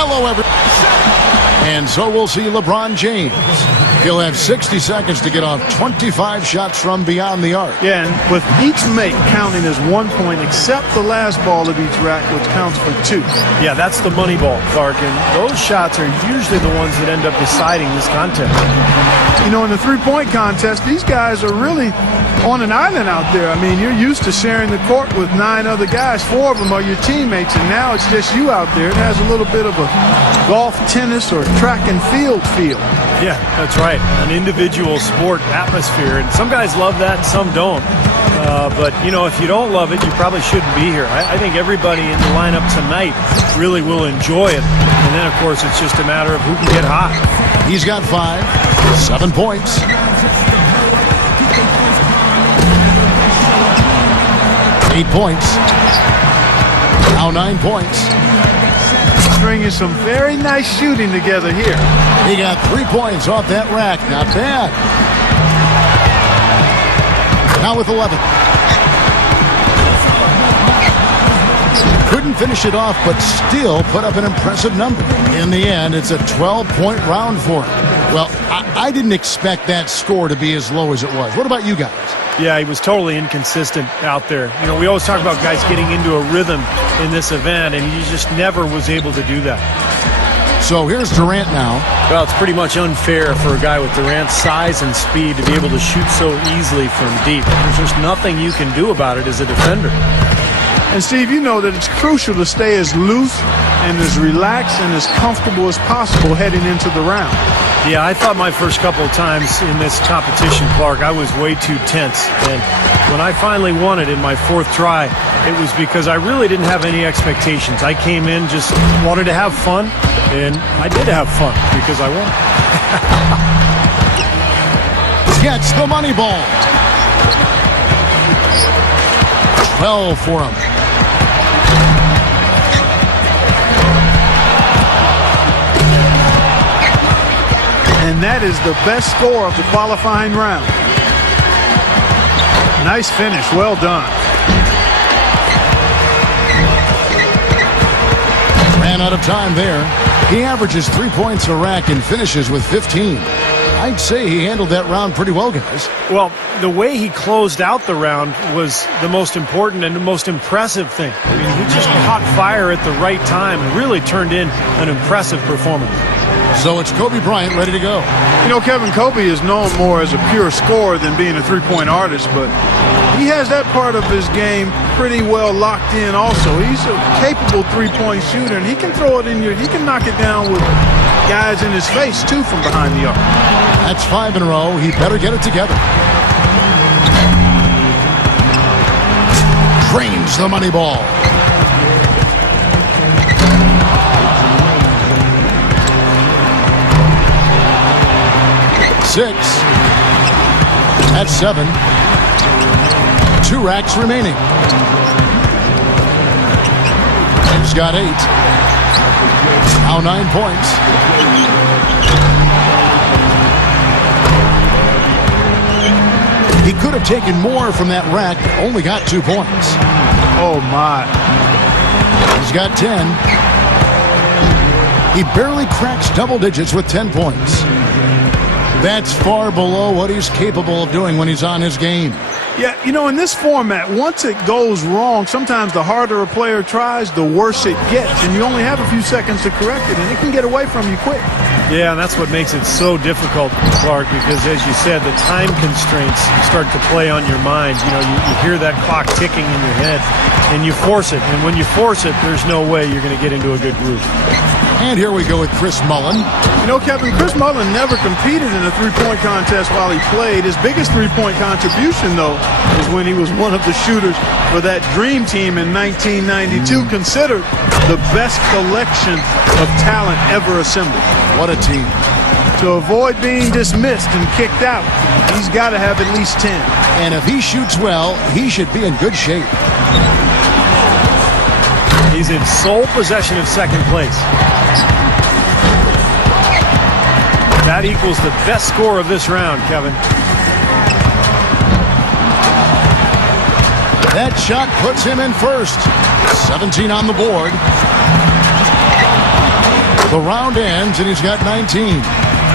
Hello, everyone. And so we'll see LeBron James. He'll have 60 seconds to get off 25 shots from beyond the arc. Yeah, and with each make counting as 1 point, except the last ball of each rack, which counts for 2. Yeah, that's the money ball, Clark, and those shots are usually the ones that end up deciding this contest. You know, in the three-point contest, these guys are really on an island out there. I mean, you're used to sharing the court with 9 other guys. 4 of them are your teammates, and now it's just you out there. It has a little bit of a golf, tennis, or track and field feel. Yeah, that's right. An individual sport atmosphere, and some guys love that and some don't. But, you know, if you don't love it, you probably shouldn't be here. I think everybody in the lineup tonight really will enjoy it. And then, of course, it's just a matter of who can get hot. He's got 5, 7 points. Eight points. Now 9 points. Stringing some very nice shooting together here. He got 3 points off that rack. Not bad. Now with 11. Couldn't finish it off, but still put up an impressive number. In the end, it's a 12-point round for him. Well, I didn't expect that score to be as low as it was. What about you guys? Yeah, he was totally inconsistent out there. You know, we always talk about guys getting into a rhythm in this event, and he just never was able to do that. So here's Durant now. Well, it's pretty much unfair for a guy with Durant's size and speed to be able to shoot so easily from deep. There's just nothing you can do about it as a defender. And, Steve, you know that it's crucial to stay as loose and as relaxed and as comfortable as possible heading into the round. Yeah, I thought my first couple of times in this competition, Clark, I was way too tense. And when I finally won it in my 4th try, it was because I really didn't have any expectations. I came in, just wanted to have fun, and I did have fun because I won. Gets the money ball. 12 for him. And that is the best score of the qualifying round. Nice finish. Well done. Ran out of time there. He averages 3 points a rack and finishes with 15. I'd say he handled that round pretty well, guys. Well, the way he closed out the round was the most important and the most impressive thing. I mean, he just caught fire at the right time and really turned in an impressive performance. So it's Kobe Bryant ready to go. You know, Kevin, Kobe is known more as a pure scorer than being a three-point artist, but he has that part of his game pretty well locked in also. He's a capable three-point shooter, and he can throw it in he can knock it down with guys in his face, too, from behind the arc. That's 5 in a row. He better get it together. Drains the money ball. Six. That's 7. 2 racks remaining. He's got 8. Now 9 points. He could have taken more from that rack, but only got 2 points. Oh, my. He's got 10. He barely cracks double digits with 10 points. That's far below what he's capable of doing when he's on his game. Yeah, you know, in this format, once it goes wrong, sometimes the harder a player tries, the worse it gets. And you only have a few seconds to correct it, and it can get away from you quick. Yeah, and that's what makes it so difficult, Clark, because as you said, the time constraints start to play on your mind. You know, you hear that clock ticking in your head, and you force it. And when you force it, there's no way you're going to get into a good groove. And here we go with C.Mullin. You know, Kevin, C.Mullin never competed in a three-point contest while he played. His biggest three-point contribution, though, is when he was one of the shooters for that dream team in 1992, considered the best collection of talent ever assembled. What a team. To avoid being dismissed and kicked out, he's got to have at least 10. And if he shoots well, he should be in good shape. He's in sole possession of second place. That equals the best score of this round, Kevin. That shot puts him in first. 17 on the board. The round ends, and he's got 19.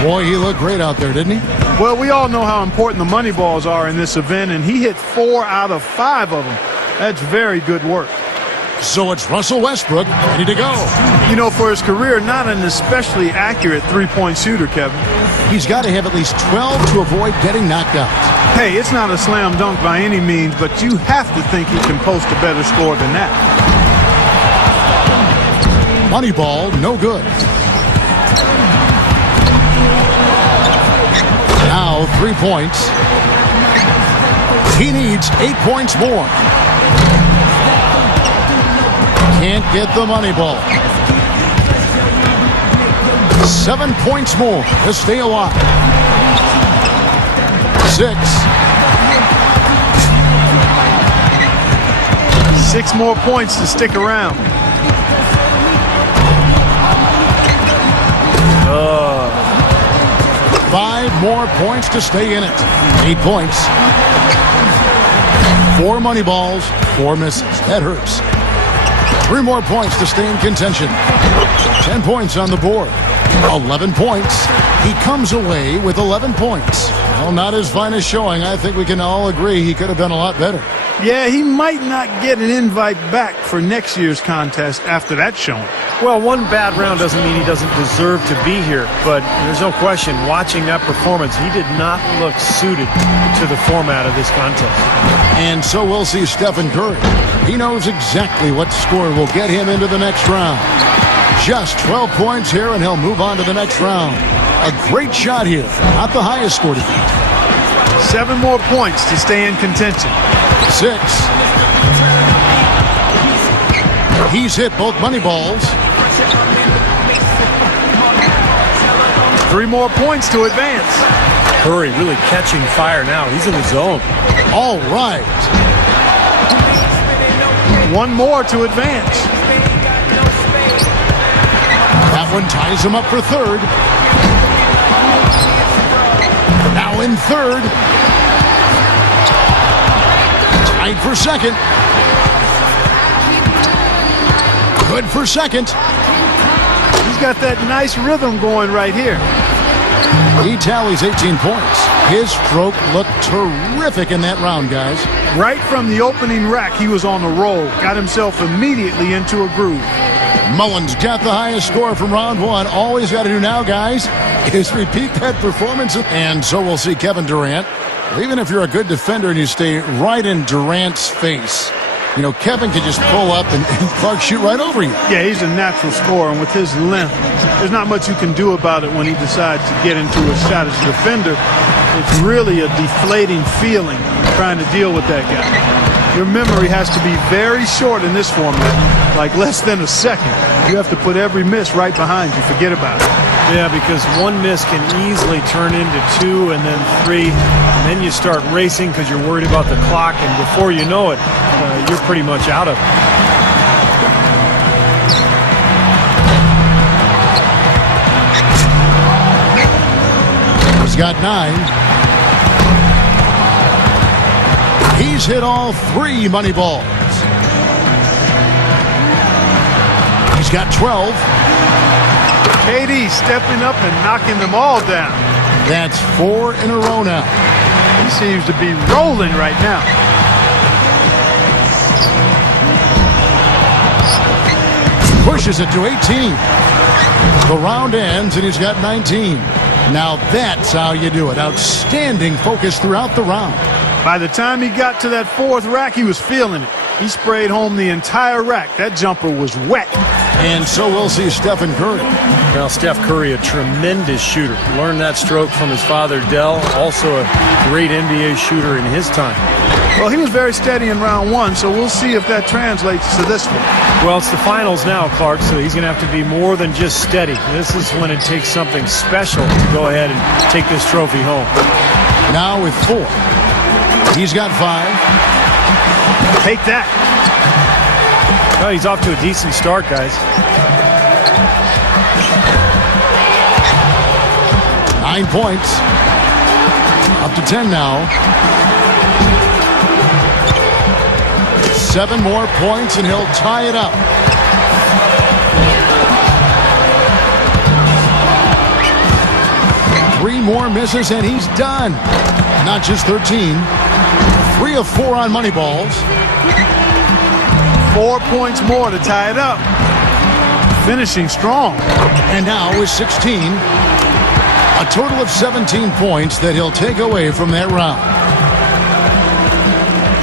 Boy, he looked great out there, didn't he? Well, we all know how important the money balls are in this event, and he hit 4 out of 5 of them. That's very good work. So it's Russell Westbrook ready to go. You know, for his career, not an especially accurate three-point shooter, Kevin. He's got to have at least 12 to avoid getting knocked out. Hey, it's not a slam dunk by any means, but you have to think he can post a better score than that. Money ball, no good. Now 3 points. He needs 8 points more. Can't get the money ball. 7 points more to stay alive. 6. 6 more points to stick around. 5 more points to stay in it. 8 points. 4 money balls, 4 misses. That hurts. 3 more points to stay in contention. 10 points on the board. 11 points. He comes away with 11 points. Well, not his finest showing. I think we can all agree he could have done a lot better. Yeah, he might not get an invite back for next year's contest after that showing. Well, one bad round doesn't mean he doesn't deserve to be here, but there's no question, watching that performance, he did not look suited to the format of this contest. And so we'll see Stephen Curry. He knows exactly what score will get him into the next round. Just 12 points here, and he'll move on to the next round. A great shot here. Not the highest score to beat. 7 more points to stay in contention. 6. He's hit both money balls. 3 more points to advance. Curry really catching fire now. He's in the zone. All right. 1 more to advance. That one ties him up for third. Now in third. Tied for second. Good for second. He's got that nice rhythm going right here. He tallies 18 points. His stroke looked terrific in that round, guys. Right from the opening rack, he was on a roll. Got himself immediately into a groove. Mullin's got the highest score from round 1. All he's got to do now, guys, is repeat that performance. And so we'll see Kevin Durant. Even if you're a good defender and you stay right in Durant's face, you know, Kevin can just pull up and Clark shoot right over you. Yeah, he's a natural scorer, and with his length, there's not much you can do about it when he decides to get into a shot as a defender. It's really a deflating feeling trying to deal with that guy. Your memory has to be very short in this format, like less than a second. You have to put every miss right behind you. Forget about it. Yeah, because 1 miss can easily turn into 2 and then 3. And then you start racing because you're worried about the clock. And before you know it, you're pretty much out of it. He's got 9. He's hit all 3 money balls. He's got 12. KD stepping up and knocking them all down. That's 4 in a row now. He seems to be rolling right now. Pushes it to 18. The round ends, and he's got 19. Now that's how you do it. Outstanding focus throughout the round. By the time he got to that 4th rack, he was feeling it. He sprayed home the entire rack. That jumper was wet. And so we'll see Stephen Curry. Now, Steph Curry, a tremendous shooter. Learned that stroke from his father, Dell. Also a great NBA shooter in his time. Well, he was very steady in round 1, so we'll see if that translates to this one. Well, it's the finals now, Clark, so he's going to have to be more than just steady. This is when it takes something special to go ahead and take this trophy home. Now with 4. He's got 5. Take that. Well, he's off to a decent start, guys. 9 points. Up to 10 now. 7 more points, and he'll tie it up. 3 more misses, and he's done. Not just 13. 3 of 4 on money balls. 4 points more to tie it up. Finishing strong. And now with 16. A total of 17 points that he'll take away from that round.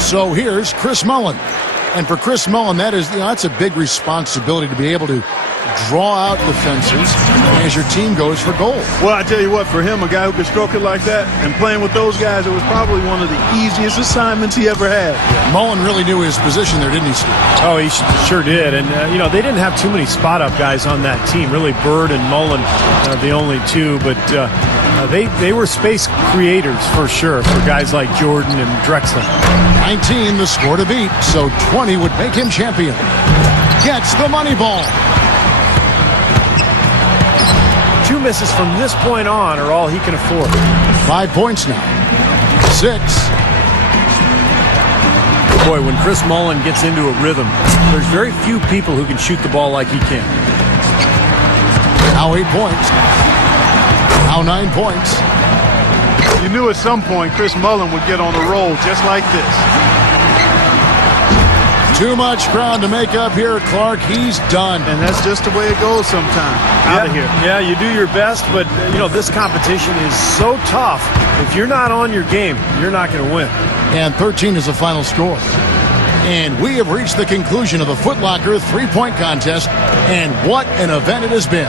So here's Chris Mullin. And for Chris Mullin, that's a big responsibility to be able to draw out defenses as your team goes for goal. Well, I tell you what, for him, a guy who could stroke it like that and playing with those guys, it was probably one of the easiest assignments he ever had. Mullin really knew his position there, didn't he, Steve? Oh, he sure did. And, they didn't have too many spot-up guys on that team. Really, Bird and Mullin the only two. But they were space creators for sure for guys like Jordan and Drexler. 19, the score to beat, so 20 would make him champion. Gets the money ball. 2 misses from this point on are all he can afford. 5 points now. 6. Boy, when Chris Mullin gets into a rhythm, there's very few people who can shoot the ball like he can. Now 8 points. Now 9 points. You knew at some point Chris Mullin would get on a roll just like this. Too much ground to make up here, Clark. He's done. And that's just the way it goes sometimes. Out of here. Yeah, you do your best, but, this competition is so tough. If you're not on your game, you're not going to win. And 13 is the final score. And we have reached the conclusion of the Foot Locker 3-point contest, and what an event it has been.